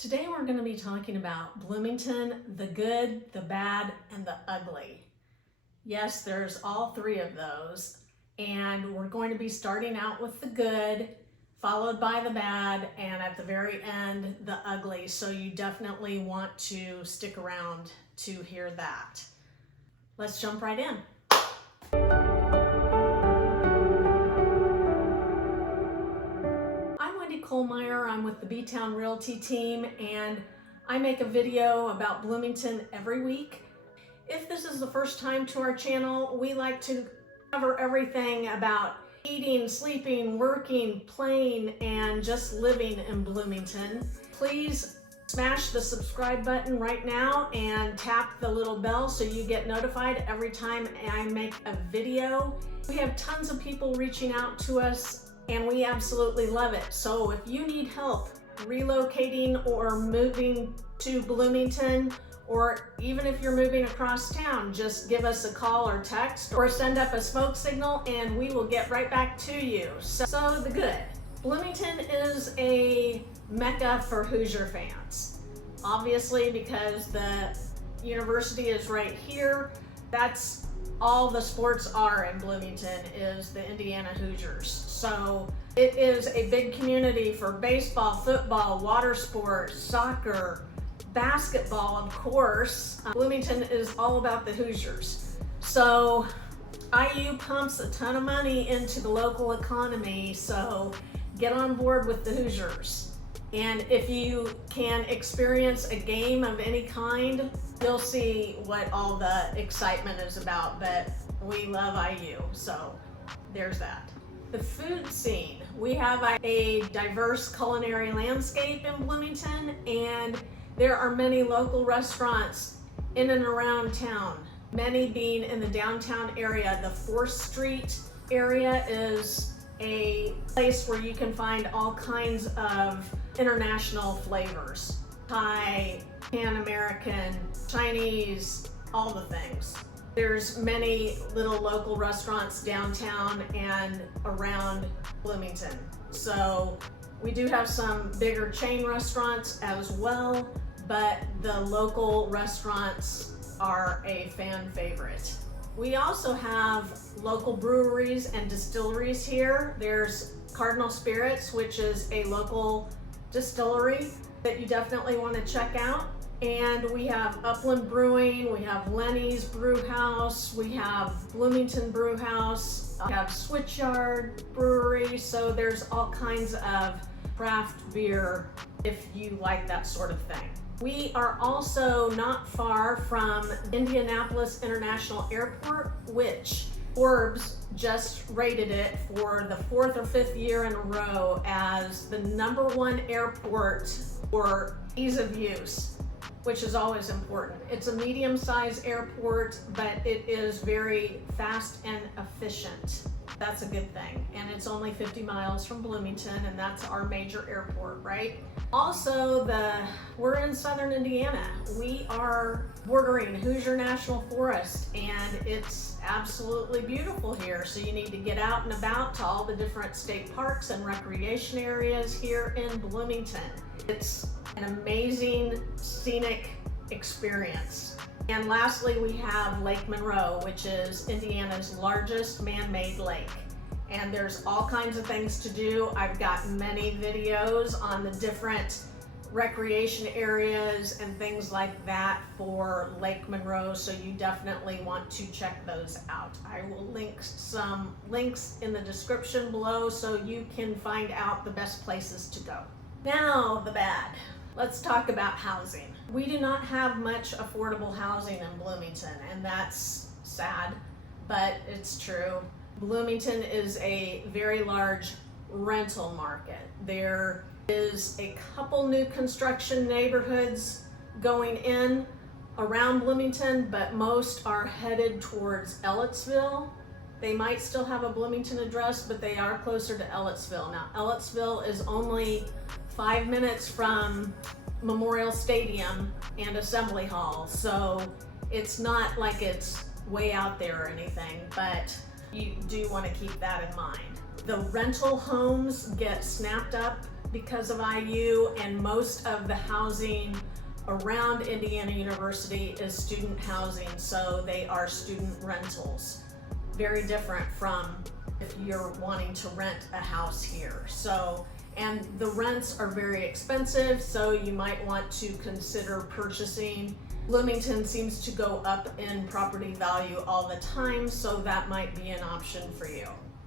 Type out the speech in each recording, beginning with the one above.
Today we're going to be talking about Bloomington, the good, the bad, and the ugly. Yes, there's all three of those, and we're going to be starting out with the good, followed by the bad, and at the very end, the ugly. So you definitely want to stick around to hear that. Let's jump right in. I'm Wendy Kohlmeyer. I'm with the B-Town Realty team, and I make a video about Bloomington every week. If this is the first time to our channel, we like to cover everything about eating, sleeping, working, playing, and just living in Bloomington. Please smash the subscribe button right now and tap the little bell so you get notified every time I make a video. We have tons of people reaching out to us, and we absolutely love it. So if you need help relocating or moving to Bloomington, or even if you're moving across town, just give us a call or text or send up a smoke signal and we will get right back to you. So the good. Bloomington is a mecca for Hoosier fans. Obviously, because the university is right here, that's all the sports are in Bloomington is the Indiana Hoosiers. So it is a big community for baseball, football, water sports, soccer, basketball, of course. Bloomington is all about the Hoosiers. So IU pumps a ton of money into the local economy, so get on board with the Hoosiers. And if you can experience a game of any kind, you'll see what all the excitement is about, but we love IU, so there's that. The food scene. We have a diverse culinary landscape in Bloomington, and there are many local restaurants in and around town, many being in the downtown area. The 4th Street area is a place where you can find all kinds of international flavors. Thai, Pan-American, Chinese, all the things. There's many little local restaurants downtown and around Bloomington. So we do have some bigger chain restaurants as well, but the local restaurants are a fan favorite. We also have local breweries and distilleries here. There's Cardinal Spirits, which is a local distillery that you definitely want to check out. And we have Upland Brewing, we have Lenny's Brew House, we have Bloomington Brew House, we have Switchyard Brewery, so there's all kinds of craft beer if you like that sort of thing. We are also not far from Indianapolis International Airport, which Forbes just rated it for the 4th or 5th year in a row as the #1 airport for ease of use, which is always important. It's a medium-sized airport, but it is very fast and efficient. That's a good thing. And it's only 50 miles from Bloomington, and that's our major airport, right? Also, we're in southern Indiana. We are bordering Hoosier National Forest, and it's absolutely beautiful here. So you need to get out and about to all the different state parks and recreation areas here in Bloomington. It's an amazing scenic experience. And lastly, we have Lake Monroe, which is Indiana's largest man-made lake. And there's all kinds of things to do. I've got many videos on the different recreation areas and things like that for Lake Monroe, so you definitely want to check those out. I will link some links in the description below so you can find out the best places to go. Now, the bad. Let's talk about housing. We do not have much affordable housing in Bloomington, and that's sad, but it's true. Bloomington is a very large rental market. There is a couple new construction neighborhoods going in around Bloomington, but most are headed towards Ellettsville. They might still have a Bloomington address, but they are closer to Ellettsville. Now, Ellettsville is only 5 minutes from Memorial Stadium and Assembly Hall, so it's not like it's way out there or anything, but you do want to keep that in mind. The rental homes get snapped up because of IU, and most of the housing around Indiana University is student housing, so they are student rentals. Very different from if you're wanting to rent a house here. So, and the rents are very expensive, so you might want to consider purchasing. Bloomington seems to go up in property value all the time, so that might be an option for you.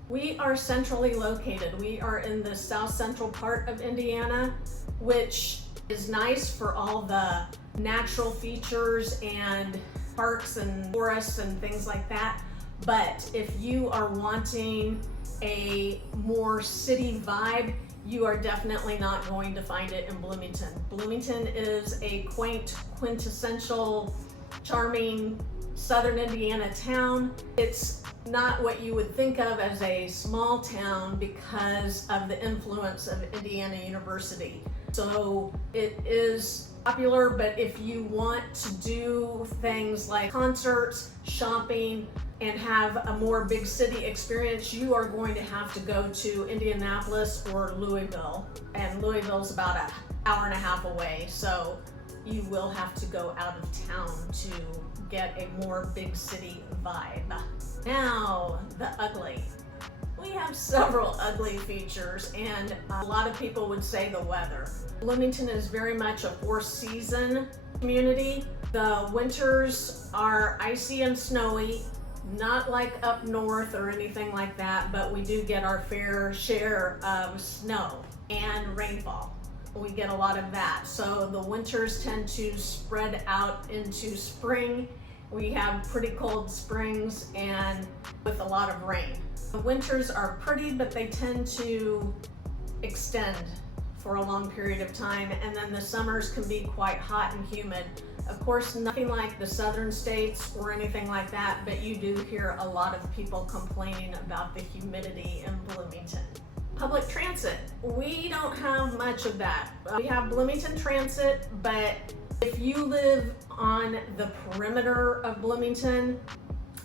We are centrally located. We are in the south central part of Indiana, which is nice for all the natural features and parks and forests and things like that. But if you are wanting a more city vibe, you are definitely not going to find it in Bloomington. Bloomington is a quaint, quintessential, charming southern Indiana town. It's not what you would think of as a small town because of the influence of Indiana University. So it is popular, but if you want to do things like concerts, shopping, and have a more big city experience, you are going to have to go to Indianapolis or Louisville. And Louisville's about an hour and a half away, so you will have to go out of town to get a more big city vibe. Now, the ugly. We have several ugly features, and a lot of people would say the weather. Bloomington is very much a four-season community. The winters are icy and snowy, not like up north or anything like that, but we do get our fair share of snow and rainfall. We get a lot of that. So the winters tend to spread out into spring. We have pretty cold springs and with a lot of rain. The winters are pretty, but they tend to extend for a long period of time, and then the summers can be quite hot and humid. Of course, nothing like the southern states or anything like that, but you do hear a lot of people complaining about the humidity in Bloomington. Public transit, we don't have much of that. We have Bloomington Transit, but if you live on the perimeter of Bloomington,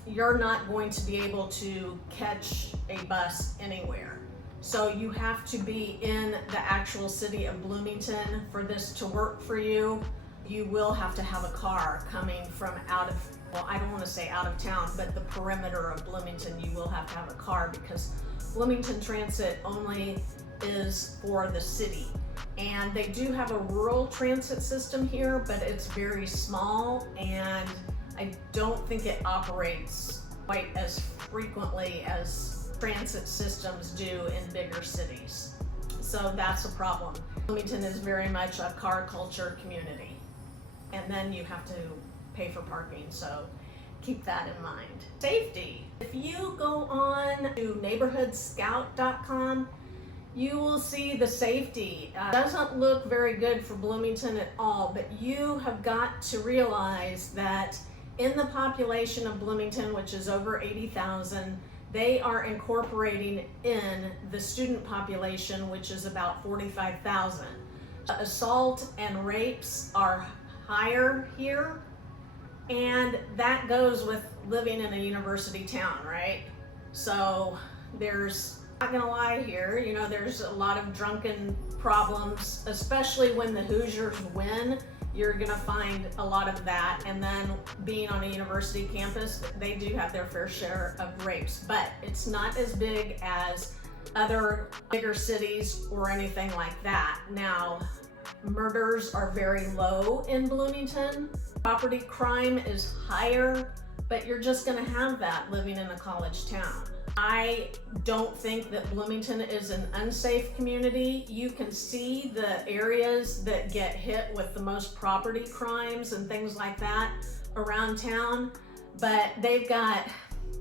you're not going to be able to catch a bus anywhere. So you have to be in the actual city of Bloomington for this to work for you. You will have to have a car coming from out of, well, I don't want to say out of town, but the perimeter of Bloomington, you will have to have a car because Bloomington Transit only is for the city. And they do have a rural transit system here, but it's very small, and I don't think it operates quite as frequently as transit systems do in bigger cities. So that's a problem. Bloomington is very much a car culture community. And then you have to pay for parking, so keep that in mind. Safety. If you go on to neighborhoodscout.com, you will see the safety. It doesn't look very good for Bloomington at all, but you have got to realize that in the population of Bloomington, which is over 80,000, they are incorporating in the student population, which is about 45,000. Assault and rapes are higher here, and that goes with living in a university town, right? So there's, not gonna lie here, you know, there's a lot of drunken problems, especially when the Hoosiers win. You're gonna find a lot of that, and then being on a university campus, they do have their fair share of rapes, but it's not as big as other bigger cities or anything like that. Now, murders are very low in Bloomington. Property crime is higher, but you're just gonna have that living in a college town. I don't think that Bloomington is an unsafe community. You can see the areas that get hit with the most property crimes and things like that around town, but they've got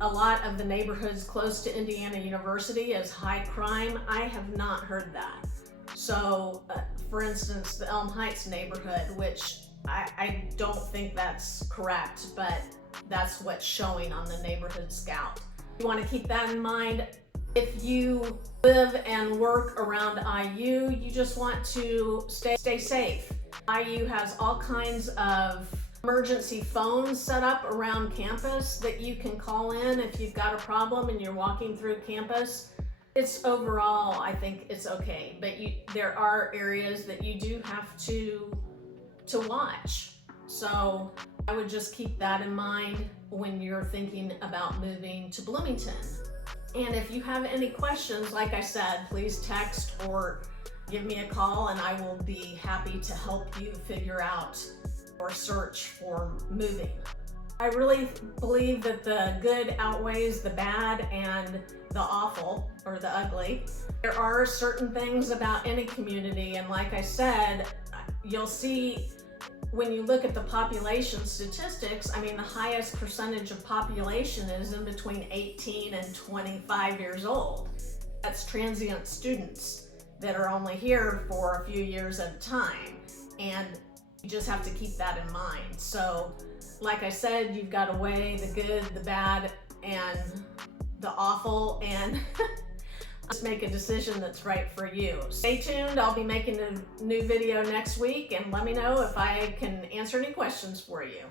a lot of the neighborhoods close to Indiana University as high crime. I have not heard that. So, for instance, the Elm Heights neighborhood, which I don't think that's correct, but that's what's showing on the Neighborhood Scout. You want to keep that in mind. If you live and work around IU, you just want to stay safe. IU has all kinds of emergency phones set up around campus that you can call in if you've got a problem and you're walking through campus. It's overall, I think it's okay, but there are areas that you do have to watch. So I would just keep that in mind when you're thinking about moving to Bloomington. And if you have any questions, like I said, please text or give me a call and I will be happy to help you figure out or search for moving. I really believe that the good outweighs the bad and the awful or the ugly. There are certain things about any community, and like I said, you'll see when you look at the population statistics, I mean, the highest percentage of population is in between 18 and 25 years old. That's transient students that are only here for a few years at a time, and you just have to keep that in mind. So like I said, you've got to weigh the good, the bad, and the awful, and just make a decision that's right for you. Stay tuned. I'll be making a new video next week, and let me know if I can answer any questions for you.